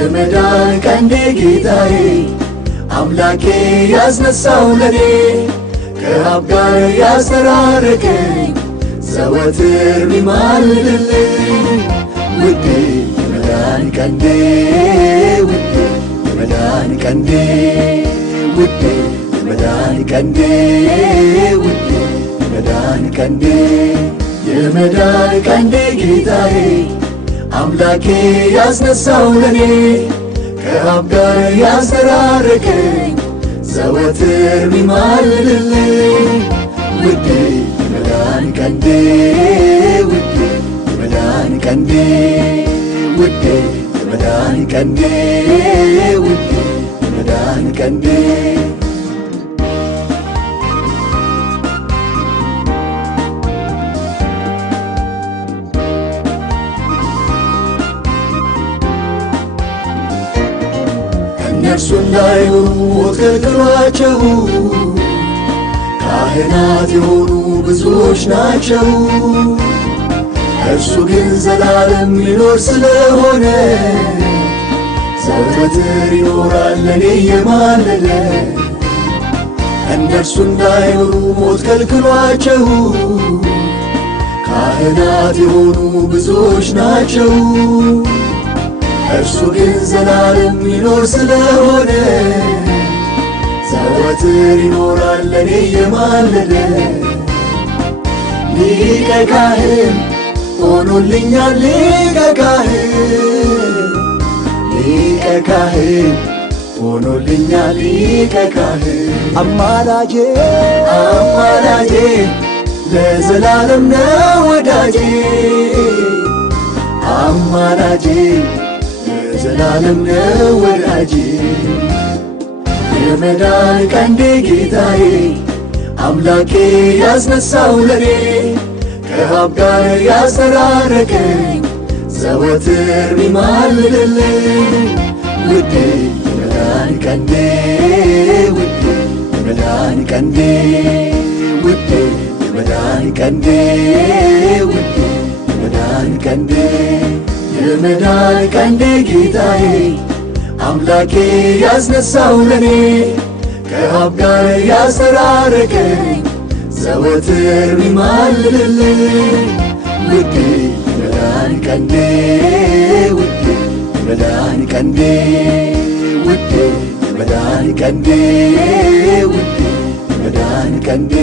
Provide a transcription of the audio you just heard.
የመዳን ቀንዴ ጌታዬ አምላኬ ያስነሳው ለኔ ከአብ ጋር ያስተራረቀኝ ዘወትር ሚማልድልኝ ውዴ የመዳን ቀንዴ ውዴ የመዳን ቀንዴ ውዴ የመዳን ቀንዴ ውዴ የመዳን ቀንዴ የመዳን ቀንዴ ጌታዬ አምላኬ ያስነሳው ለኔ ከአብ ጋር ያስተራረቀኝ ዘወትር ሚማልድልኝ ውዴ የመዳን ቀንዴ ውዴ የመዳን ቀንዴ ውዴ የመዳን ቀንዴ ውዴ የመዳን ቀንዴ እነርሱ እንዳይኖሩ ሞት ከልክሏቸው ካህናት የሆኑ ብዙዎች ናቸው። እርሱ ግን ዘላለም ይኖር ስለሆነ ዘወትር ይኖራል ለኔ የማለደ እነርሱ እንዳይኖሩ ሞት ከልክሏቸው ካህናት የሆኑ ብዙዎች ናቸው። እርሱ ግን ዘላለም ይኖር ስለሆነ ዘወትር ይኖራል ለኔ የማለደ ሊቀ ካህን ሆኖልኛል ሊቀ ካህን ሊቀ ካህን ሆኖልኛል ሊቀ ካህን አማላጄ አማላጄ ለዘላለም ነው ወዳጄ አማላጄ ለዘላለም ነው ወዳጄ የመዳን ቀንዴ ጌታዬ አምላኬ ያስነሳው ለኔ ከአብ ጋር ያስተራረቀኝ ዘወትር ሚማልድልኝ ውዴ የመዳን ቀንዴ ውዴ የመዳን ቀንዴ ውዴ የመዳን ቀንዴ ውዴ የመዳን ቀንዴ የመዳን ቀንዴ ጌታዬ አምላኬ ያስነሳው ለኔ ከአብ ጋር ያስተራረቀኝ ዘወትር ሚማልድልኝ ውዴ የመዳን ቀንዴ ውዴ የመዳን ቀንዴ ውዴ የመዳን ቀንዴ ውዴ የመዳን ቀንዴ